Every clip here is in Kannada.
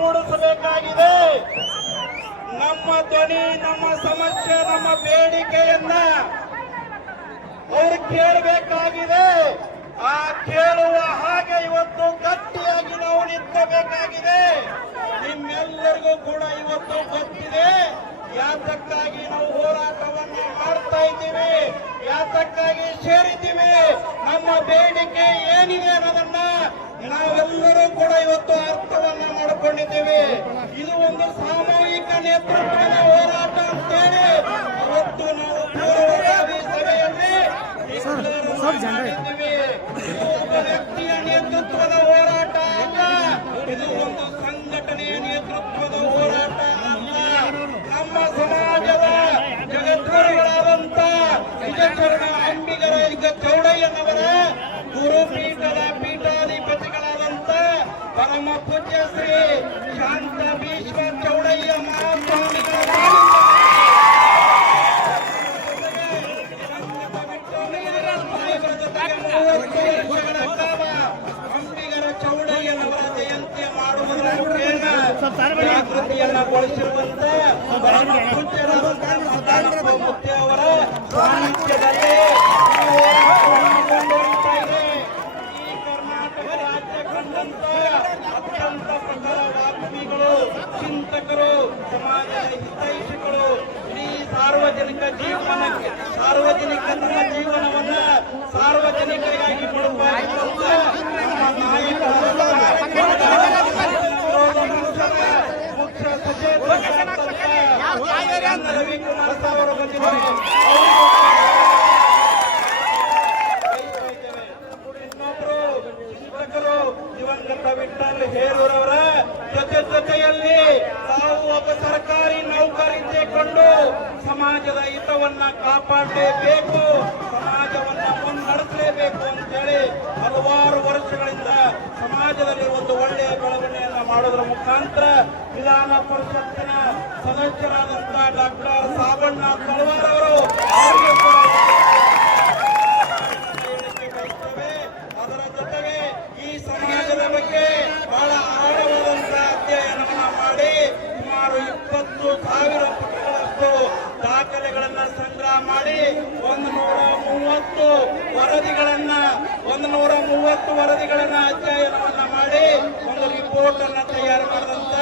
ಮೂಡಿಸಬೇಕಾಗಿದೆ. ನಮ್ಮ ಧ್ವನಿ, ನಮ್ಮ ಸಮಸ್ಯೆ, ನಮ್ಮ ಬೇಡಿಕೆಯನ್ನ ಅವರು ಕೇಳಬೇಕಾಗಿದೆ. ಆ ಕೇಳುವ ಹಾಗೆ ಇವತ್ತು ಗಟ್ಟಿಯಾಗಿ ನಾವು ನಿಂತಬೇಕಾಗಿದೆ ನಿಮ್ಮೆಲ್ಲರಿಗೂ ಕೂಡ ಇವತ್ತು ಗೊತ್ತಿದೆ. ಯಾತಕ್ಕಾಗಿ ನಾವು ಹೋರಾಟವನ್ನು ಮಾಡ್ತಾ ಇದ್ದೀವಿ? ಯಾತಕ್ಕಾಗಿ ಸೇರಿದ್ದೀವಿ? ನಮ್ಮ ಬೇಡಿಕೆ ಏನಿದೆ ಅನ್ನೋದನ್ನ ನಾವೆಲ್ಲರೂ ಕೂಡ ಇವತ್ತು ಅರ್ಥವನ್ನ ಮಾಡಿಕೊಂಡಿದ್ದೇವೆ. ಇದು ಒಂದು ಸಾಮೂಹಿಕ ನೇತೃತ್ವದ ಹೋರಾಟ ಅಂತೇಳಿ ಅವತ್ತು ನಾವು ಪೂರ್ವಭಾವಿ ಸಭೆಯಲ್ಲಿ ಇದು ಒಬ್ಬ ವ್ಯಕ್ತಿಯ ನೇತೃತ್ವದ ಹೋರಾಟ ಅಲ್ಲ. ಇದು ಒಂದು ಸಂಘಟನೆಯ ನೇತೃತ್ವದ ಹೋರಾಟ ಅಲ್ಲ. ನಮ್ಮ ಸಮಾಜದ ಜಗದ್ಗುರುಗಳಾದಂತ ಅಂಬಿಗರ ಈಗ ಚೌಡಯ್ಯನವರ ಗುರುಪೀಠದ ಪೂಜ್ಯ ಶ್ರೀ ಶಾಂತ ಭೀಷ್ಮ ಚೌಡಯ್ಯ ಮಹಾಸ್ವಾಮಿಗಳ ಅಂಬಿಗರ ಚೌಡಯ್ಯನವರ ಜಯಂತಿ ಮಾಡುವುದರ ಮುಖೇನ ಜಾಗೃತಿಯನ್ನಗೊಳಿಸಿರುವಂತ ಮುತ್ತೆ ಅವರ ಸಾನ್ನಿಧ್ಯದಲ್ಲಿ ಈ ಹೋರಾಟವನ್ನು ಮುಂದುವರಿತಾ ಇದೆ. ಈ ಕರ್ನಾಟಕ ರಾಜ್ಯ ಕಂಡಂತ ಅತ್ಯಂತ ಪ್ರಖರ ವಾಗ್ಮಿಗಳು ಚಿಂತಕರು ಸಮಾಜದ ಹಿತೈಷಿಗಳು ಇಡೀ ಸಾರ್ವಜನಿಕ ಜೀವನಕ್ಕೆ ಸಾರ್ವಜನಿಕ ತನ್ನ ಜೀವನವನ್ನ ಸಾರ್ವಜನಿಕರಿಗಾಗಿ ಕೊಡುವ ಮುಖ್ಯ ಹೇರೂರವರ ಜೊತೆ ಜೊತೆಯಲ್ಲಿ ಒಬ್ಬ ಸರ್ಕಾರಿ ನೌಕರಿ ನೌಕರಿದ್ದುಕೊಂಡು ಸಮಾಜದ ಹಿತವನ್ನ ಕಾಪಾಡಲೇಬೇಕು, ಸಮಾಜವನ್ನ ಮುನ್ನಡೆಸಲೇಬೇಕು ಅಂತೇಳಿ ಹಲವಾರು ವರ್ಷಗಳಿಂದ ಸಮಾಜದಲ್ಲಿ ಒಂದು ಒಳ್ಳೆಯ ಬೆಳವಣಿಗೆಯನ್ನ ಮಾಡೋದ್ರ ಮುಖಾಂತರ ವಿಧಾನ ಪರಿಷತ್ತಿನ ಸದಸ್ಯರಾದಂತಹ ಡಾಕ್ಟರ್ ಸಾಬಣ್ಣ ತಳವಾರ್ ಅವರು ಅವರಿಗೆ ಕೂಡ ಹೇಳಿಕೆ ಬಯಸ್ತೇವೆ. ಅದರ ಜೊತೆಗೆ ಈ ಸಮಾಜದ ಬಗ್ಗೆ ಬಹಳ ಆಳವಾದಂತಹ ಅಧ್ಯಯನವನ್ನ ಮಾಡಿ ಸುಮಾರು ಇಪ್ಪತ್ತು ಸಾವಿರ ಪುಟಗಳಷ್ಟು ದಾಖಲೆಗಳನ್ನ ಸಂಗ್ರಹ ಮಾಡಿ ಒಂದು ನೂರ ಮೂವತ್ತು ವರದಿಗಳನ್ನ, ಒಂದು ನೂರ ಮೂವತ್ತು ವರದಿಗಳನ್ನ ಅಧ್ಯಯನವನ್ನ ಮಾಡಿ ಒಂದು ರಿಪೋರ್ಟ್ ಅನ್ನ ತಯಾರು ಮಾಡಿದಂತ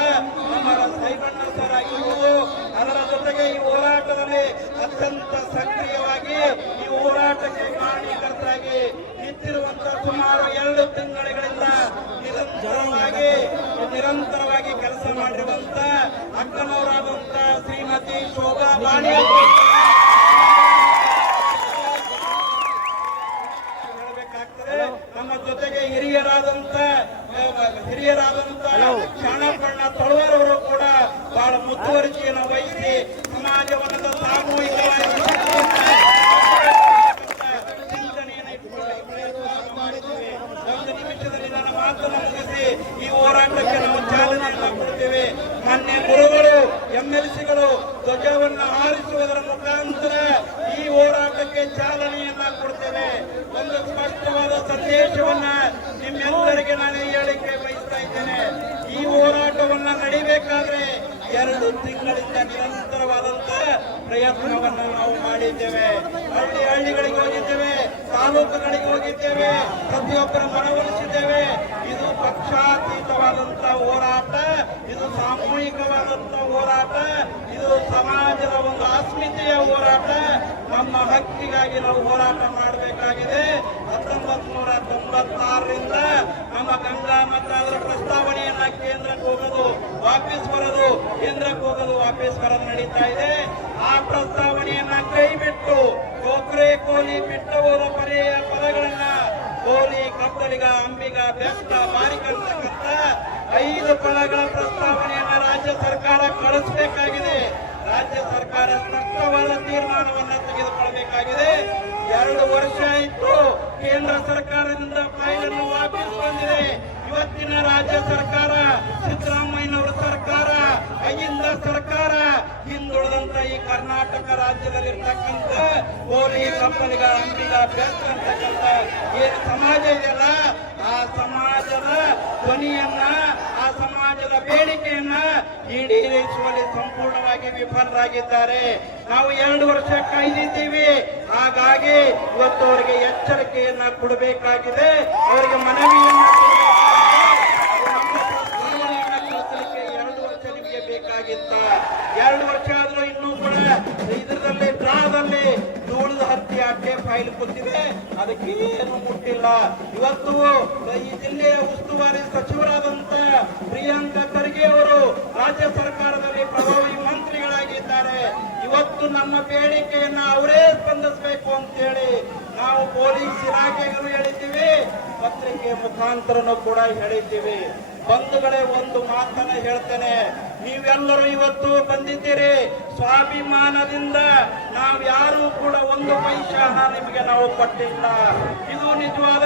ನಮ್ಮ ಸೈಬಣ್ಣ ಸರ್ ಆಗಿರ್ಬೋದು ಅದರ ಜೊತೆಗೆ ಈ ಹೋರಾಟದಲ್ಲಿ ಅತ್ಯಂತ ಸಕ್ರಿಯವಾಗಿ ಈ ಹೋರಾಟಕ್ಕೆ ಕಾರಣೀಕರ್ತರಾಗಿ ನಿಂತಿರುವಂತ ಸುಮಾರು ಎರಡು ತಿಂಗಳಿಂದ ನಿರಂತರವಾಗಿ ನಿರಂತರವಾಗಿ ಕೆಲಸ ಮಾಡಿರುವಂತ ಅಕ್ಕನವರಾದಂತ ಶ್ರೀಮತಿ ಶೋಭಾ ಬಾಣಿ ಹೇಳಬೇಕಾಗ್ತದೆ ನಮ್ಮ ಜೊತೆಗೆ ಹಿರಿಯರಾದಂತ ಹಿರಿಯರಾದಂತ ಶಾಣಪ್ಪಣ್ಣ ತಳುವರವರು ಕೂಡ ಬಹಳ ಮುತುವರ್ಜಿಯನ್ನು ವಹಿಸಿ ಸಮಾಜವನ್ನು ಸಾಮೂಹಿಕವಾಗಿ ಚಿಂತನೆಯನ್ನು ಇಟ್ಟುಕೊಳ್ಳಿ ಪ್ರಯತ್ನವನ್ನು ಮಾಡಿದ್ದೇವೆ ಒಂದು ನಿಮಿಷದಲ್ಲಿ ನನ್ನ ಮಾತನ್ನು ಮುಗಿಸಿ ಈ ಹೋರಾಟಕ್ಕೆ ನಾವು ಚಾಲನೆಯನ್ನು ಕೊಡ್ತೇವೆ ಮಾನ್ಯ ಗುರುಗಳು ಎಂಎಲ್ಸಿಗಳು ಧ್ವಜವನ್ನ ಹಾರಿಸುವುದರ ಮುಖಾಂತರ ಈ ಹೋರಾಟಕ್ಕೆ ಚಾಲನೆಯನ್ನ ಕೊಡ್ತೇವೆ ಒಂದು ಸ್ಪಷ್ಟವಾದ ಸಂದೇಶವನ್ನ ನಿಮ್ಮೆಲ್ಲರಿಗೆ ನಾನು ಹೇಳಿಕೆ ಬಯಸ್ತಾ ಇದ್ದೇನೆ. ಈ ಹೋರಾಟವನ್ನ ನಡಿಬೇಕಾದ್ರೆ ಎರಡು ತಿಂಗಳಿಂದ ನಿರಂತರವಾದಂತ ಪ್ರಯತ್ನವನ್ನ ನಾವು ಮಾಡಿದ್ದೇವೆ. ಹಳ್ಳಿ ಹಳ್ಳಿಗಳಿಗೆ ಹೋಗಿದ್ದೇವೆ, ತಾಲೂಕುಗಳಿಗೆ ಹೋಗಿದ್ದೇವೆ, ಪ್ರತಿಯೊಬ್ಬರ ಮನವೊಲಿಸಿದ್ದೇವೆ. ಪಕ್ಷಾತೀತವಾದಂತ ಹೋರಾಟ, ಇದು ಸಾಮೂಹಿಕವಾದಂತ ಹೋರಾಟ, ಇದು ಸಮಾಜದ ಒಂದು ಅಸ್ಮಿತೆಯ ಹೋರಾಟ. ನಮ್ಮ ಹಕ್ಕಿಗಾಗಿ ನಾವು ಹೋರಾಟ ಮಾಡಬೇಕಾಗಿದೆ. ಹತ್ತೊಂಬತ್ ನೂರ ತೊಂಬತ್ತಾರರಿಂದ ನಮ್ಮ ಗಂಗಾ ಮತ್ತು ಅದರ ಪ್ರಸ್ತಾವನೆಯನ್ನ ಕೇಂದ್ರಕ್ಕೆ ಹೋಗೋದು, ವಾಪಸ್ ಬರೋದು, ಕೇಂದ್ರಕ್ಕೆ ಹೋಗೋದು, ವಾಪಸ್ ಬರೋದು ನಡೀತಾ ಇದೆ. ಆ ಪ್ರಸ್ತಾವನೆಯನ್ನ ಕೈ ಬಿಟ್ಟು ಕೋಕ್ರೆ ಕೋಲಿ ಬಿಟ್ಟು ಹೋದ ಪರ್ಯಾಯ ಪದಗಳನ್ನ ಕೋಲಿ ಕತ್ತಲಿಗ ಅಂಬಿಗ, ಬೆಸ್ತ ಬಾರಿಕಂತಕ್ಕಂತ ಐದು ಪದಗಳ ಪ್ರಸ್ತಾವನೆಯನ್ನ ರಾಜ್ಯ ಸರ್ಕಾರ ಕಳಿಸಬೇಕಾಗಿದೆ. ರಾಜ್ಯ ಸರ್ಕಾರ ಸ್ಪಷ್ಟವಾದ ತೀರ್ಮಾನವನ್ನ ತೆಗೆದುಕೊಳ್ಳಬೇಕಾಗಿದೆ ಎರಡು ವರ್ಷ ಕೇಂದ್ರ ಸರ್ಕಾರದಿಂದ ಫೈಲನ್ನು ವಾಪಸ್ ಬಂದಿದೆ. ಇವತ್ತಿನ ರಾಜ್ಯ ಸರ್ಕಾರ, ಸಿದ್ದರಾಮಯ್ಯನವರ ಸರ್ಕಾರ, ಅಹಿಂದ ಸರ್ಕಾರ, ಹಿಂದುಳಿದಂತ ಈ ಕರ್ನಾಟಕ ರಾಜ್ಯದಲ್ಲಿರ್ತಕ್ಕಂಥ ಕೋಲಿ ಕಪ್ಪಲಿಗ ಅಂಬಿಗ ಬೆಸ್ಟ್ ಅಂತಕ್ಕಂಥ ಏನು ಸಮಾಜ ಇದೆಯಲ್ಲ? ಆ ಸಮಾಜದ ಧ್ವನಿಯನ್ನ ಸಮಾಜದ ಬೇಡಿಕೆಯನ್ನ ಈಡೇರಿಸುವಲ್ಲಿ ಸಂಪೂರ್ಣವಾಗಿ ವಿಫಲರಾಗಿದ್ದಾರೆ. ನಾವು ಎರಡು ವರ್ಷ ಕಾಯ್ದಿದ್ದೀವಿ. ಹಾಗಾಗಿ ಇವತ್ತು ಅವರಿಗೆ ಎಚ್ಚರಿಕೆಯನ್ನ ಕೊಡಬೇಕಾಗಿದೆ. ಅವರಿಗೆ ಮನವಿಯನ್ನ ಅಡ್ಡೆ ಕೊಟ್ಟಿದೆ ಅದಕ್ಕೆ ಏನು ಮುಟ್ಟಿಲ್ಲ. ಇವತ್ತು ಈ ಜಿಲ್ಲೆಯ ಉಸ್ತುವಾರಿ ಸಚಿವರಾದಂತ ಪ್ರಿಯಾಂಕ ಖರ್ಗೆ ಅವರು ರಾಜ್ಯ ಸರ್ಕಾರದಲ್ಲಿ ಪ್ರಭಾವಿ ಮಂತ್ರಿಗಳಾಗಿದ್ದಾರೆ. ಇವತ್ತು ನಮ್ಮ ಬೇಡಿಕೆಯನ್ನ ಅವರೇ ಸ್ಪಂದಿಸಬೇಕು ಅಂತೇಳಿ ನಾವು ಪೊಲೀಸ್ ಇಲಾಖೆಗಳು ಹೇಳಿದ್ದೀವಿ. ಪತ್ರಿಕೆ ಮುಖಾಂತರನು ಕೂಡ ಹೇಳಿದ್ದೀವಿ. ಬಂಧುಗಳೇ ಒಂದು ಮಾತನ್ನ ಹೇಳ್ತೇನೆ. ನೀವೆಲ್ಲರೂ ಇವತ್ತು ಬಂದಿದ್ದೀರಿ. ಸ್ವಾಭಿಮಾನದಿಂದ ನಾವು ಯಾರು ಕೂಡ ಒಂದು ಪೈಸಾ ನಿಮಗೆ ನಾವು ಕೊಟ್ಟಿಲ್ಲ. ಇದು ನಿಜವಾದ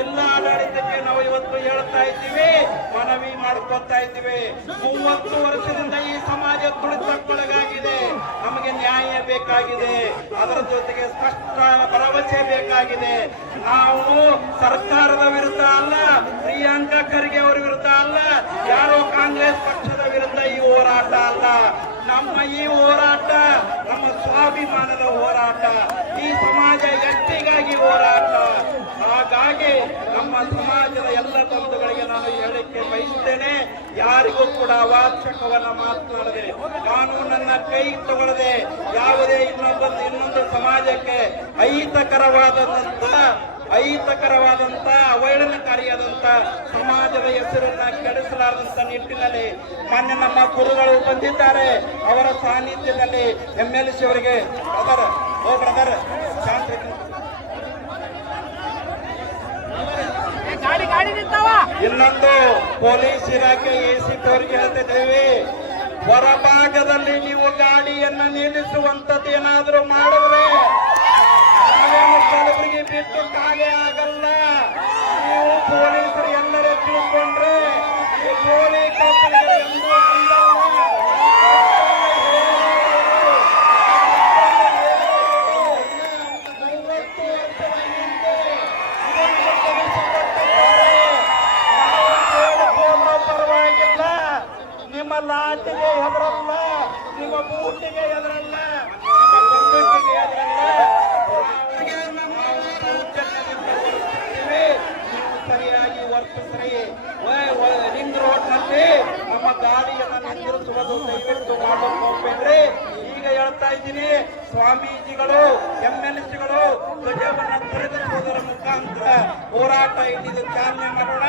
ಜಿಲ್ಲಾಡಳಿತಕ್ಕೆ ನಾವು ಇವತ್ತು ಹೇಳ್ತಾ ಇದ್ದೀವಿ, ಮನವಿ ಮಾಡ್ಕೊತಾ ಇದ್ದೀವಿ. ಮೂವತ್ತು ವರ್ಷದಿಂದ ಈ ಸಮಾಜ ತುಳಿತಕ್ಕೊಳಗಾಗಿದೆ. ನಮಗೆ ನ್ಯಾಯ ಬೇಕಾಗಿದೆ. ಅದರ ಜೊತೆಗೆ ಸ್ಪಷ್ಟ ಭರವಸೆ ಬೇಕಾಗಿದೆ. ನಾವು ಸರ್ಕಾರದ ವಿರುದ್ಧ ಅಲ್ಲ, ಪ್ರಿಯಾಂಕಾ ಖರ್ಗೆ ಅವರ ವಿರುದ್ಧ ಅಲ್ಲ, ಯಾರೋ ಕಾಂಗ್ರೆಸ್ ಪಕ್ಷದ ವಿರುದ್ಧ ಈ ಹೋರಾಟ ಅಲ್ಲ. ನಮ್ಮ ಈ ಹೋರಾಟ ನಮ್ಮ ಸ್ವಾಭಿಮಾನದ ಹೋರಾಟ. ಈ ಸಮಾಜ ಎಷ್ಟಿಗಾಗಿ ಹೋರಾಟ. ಹಾಗಾಗಿ ನಮ್ಮ ಸಮಾಜದ ಎಲ್ಲ ತಂತ್ರಗಳಿಗೆ ನಾನು ಹೇಳಕ್ಕೆ ಬಯಸ್ತೇನೆ ಯಾರಿಗೂ ಕೂಡ ಅವಾಕ್ಷಕವನ್ನ ಮಾತನಾಡದೆ, ಕಾನೂನನ್ನ ಕೈ ತಗೊಳ್ಳದೆ ಯಾವುದೇ ಇನ್ನೊಂದೊಂದು ಇನ್ನೊಂದು ಸಮಾಜಕ್ಕೆ ಅಹಿತಕರವಾದಂತ ಅಹಿತಕರವಾದಂತ, ಅವಹೇಳನಕಾರಿಯಾದಂತ ಸಮಾಜದ ಹೆಸರನ್ನ ಕೆಡಿಸಲಾರದಂತ ನಿಟ್ಟಿನಲ್ಲಿ ಮಾನ್ಯ ನಮ್ಮ ಗುರುಗಳು ಬಂದಿದ್ದಾರೆ. ಅವರ ಸಾನ್ನಿಧ್ಯದಲ್ಲಿ ಎಂ ಎಲ್ ಸಿ ಅವರಿಗೆ ಬ್ರದರ್ ಪೊಲೀಸ್ ಇಲಾಖೆ ಎಸಿ ಅವರಿಗೆ ಹೇಳ್ತಿದ್ದೀವಿ. ಹೊರಭಾಗದಲ್ಲಿ ನೀವು ಗಾಡಿಯನ್ನ ನಿಲ್ಲಿಸುವಂತದ್ದು ಏನಾದರೂ ಮಾಡಿದ್ರೆ ಕಲಬುರಗಿ ಬಿಟ್ಟು ಕಾಗೆ ಆಗಲ್ಲ. ನಿಮ್ಮ ಲಾಟಿಗೆ ಎದರಲ್ಲ, ನಿಮ್ಮ ಬೂಟಿಗೆ ಎದರಲ್ಲ ಸರಿಯಾಗಿ ವರ್ತಿಸ್ರಿ ರಿಂಗ್ ರೋಡ್ನಲ್ಲಿ ನಮ್ಮ ಗಾಡಿಯನ್ನ ನಿಂದಿರಿಸುವುದು ದಯವಿಟ್ಟು ಮಾಡಿ ಹೋಗ್ಬೇಡ್ರಿ ಈಗ ಹೇಳ್ತಾ ಇದ್ದೀನಿ ಸ್ವಾಮೀಜಿಗಳು ಎಂ ಎಲ್ ಸಿಗಳು ಧ್ವಜವನ್ನ ತಿರುಗಿಸುವುದರ ಮುಖಾಂತರ ಹೋರಾಟ ಇಲ್ಲಿದು ಚಾಲನೆ ಮಾಡೋಣ.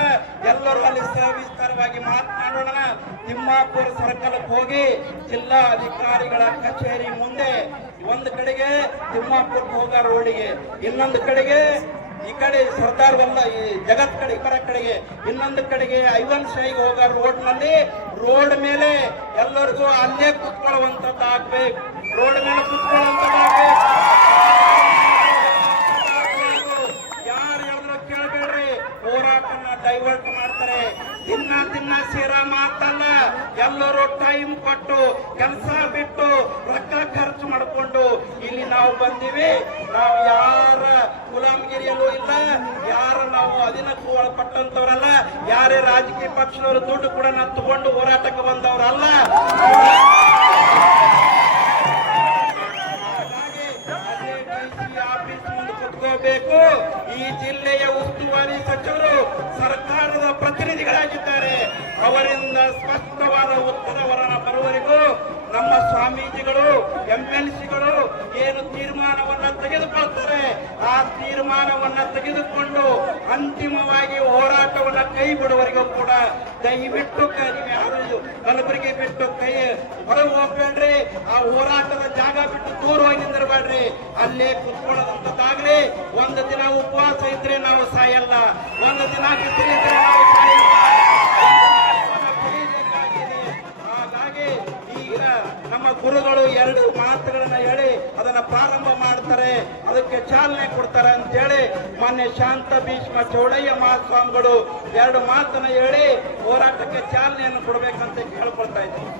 ಎಲ್ಲರೂ ಅಲ್ಲಿ ಸವಿಸ್ತಾರವಾಗಿ ಮಾತನಾಡೋಣ. ತಿಮ್ಮಾಪುರ ಸರ್ಕಲ್ಗೆ ಹೋಗಿ ಜಿಲ್ಲಾ ಅಧಿಕಾರಿಗಳ ಕಚೇರಿ ಮುಂದೆ ಒಂದು ಕಡೆಗೆ ತಿಮ್ಮಾಪುರ ಹೋಗೋ ರೋಡಿಗೆ, ಇನ್ನೊಂದು ಕಡೆಗೆ ಈ ಕಡೆ ಸರ್ದಾರ್ ವಲ್ಲ ಈ ಜಗತ್ ಕಡೆ ಇಬ್ಬರ ಕಡೆಗೆ, ಇನ್ನೊಂದು ಕಡೆಗೆ ಐವನ್ ಶಾಹಿಗೆ ಹೋಗೋ ರೋಡ್ನಲ್ಲಿ ರೋಡ್ ಮೇಲೆ ಎಲ್ಲರಿಗೂ ಅಲ್ಲೇ ಕುತ್ಕೊಳ್ಳುವಂತದ್ದು ಆಗ್ಬೇಕು ರೋಡ್ ಮೇಲೆ ಕುತ್ಕೊಳ್ಳುವಂತದ್ದಾಗ್ಬೇಕು ಯಾರು ಡೈವರ್ಟ್ ಮಾಡ್ತಾರೆ. ದಿನ ದಿನ ಸೇರ ಮಾತಲ್ಲ. ಎಲ್ಲರೂ ಟೈಮ್ ಕೊಟ್ಟು, ಕೆಲಸ ಬಿಟ್ಟು ರೊಕ್ಕ ಖರ್ಚು ಮಾಡಿಕೊಂಡು ಇಲ್ಲಿ ನಾವು ಬಂದಿವಿ. ನಾವು ಯಾರ ಗುಲಾಮಗಿರಿಯಲ್ಲೂ ಇಲ್ಲ. ಯಾರ ನಾವು ಅಧೀನಕ್ಕೂ ಒಳಪಟ್ಟಂತವರಲ್ಲ. ಯಾರೇ ರಾಜಕೀಯ ಪಕ್ಷದವರು ದುಡ್ಡು ಕೂಡ ನಾವು ತಗೊಂಡು ಹೋರಾಟಕ್ಕೆ ಬಂದವರಲ್ಲ. ಆಫೀಸ್ ಮುಂದೆ ಈ ಜಿಲ್ಲೆಯ ಉಸ್ತುವಾರಿ ಸಚಿವರು ಸರ್ಕಾರದ ಪ್ರತಿನಿಧಿಗಳಾಗಿದ್ದಾರೆ. ಅವರಿಂದ ಸ್ಪಷ್ಟವಾದ ಉತ್ತರವರನ್ನ ಬರುವವರೆಗೂ ನಮ್ಮ ಸ್ವಾಮೀಜಿಗಳು ಎಂ ಏನು ತೀರ್ಮಾನವನ್ನ ತೆಗೆದುಕೊಳ್ತಾರೆ, ಆ ತೀರ್ಮಾನವನ್ನ ತೆಗೆದುಕೊಂಡು ಅಂತಿಮವಾಗಿ ಕೈ ಬಿಡುವವರೆಗೂ ಕೂಡ ಕೈ ಬಿಟ್ಟು ನೀವು ಯಾರು ಕಲಬುರಗಿ ಬಿಟ್ಟು ಕೈ. ಹೊರಗೆ ಹೋಗ್ಬೇಡ್ರಿ. ಆ ಹೋರಾಟದ ಜಾಗ ಬಿಟ್ಟು ದೂರ ಹೋಗಿ ಅಲ್ಲೇ ಕುತ್ಕೊಳ್ಳೋದಂತದ್ದಾಗ್ಲಿ ಒಂದು ದಿನ ಉಪವಾಸ ಇದ್ರೆ ನಾವು ಸಾಯಲ್ಲ. ಒಂದು ದಿನ ಬಿಸಿಲಿದ್ರೆ ನಾವು ಸಾಯಲ್ಲ. ಗುರುಗಳು ಎರಡು ಮಾತುಗಳನ್ನ ಹೇಳಿ ಅದನ್ನ ಪ್ರಾರಂಭ ಮಾಡ್ತಾರೆ. ಅದಕ್ಕೆ ಚಾಲನೆ ಕೊಡ್ತಾರೆ ಅಂತೇಳಿ ಮೊನ್ನೆ ಶಾಂತ ಭೀಷ್ಮ ಚೌಡಯ್ಯ ಮಹಾಸ್ವಾಮಿಗಳು ಎರಡು ಮಾತನ್ನ ಹೇಳಿ ಹೋರಾಟಕ್ಕೆ ಚಾಲನೆಯನ್ನು ಕೊಡಬೇಕಂತ ಕೇಳ್ಕೊಳ್ತಾ ಇದ್ದೀನಿ.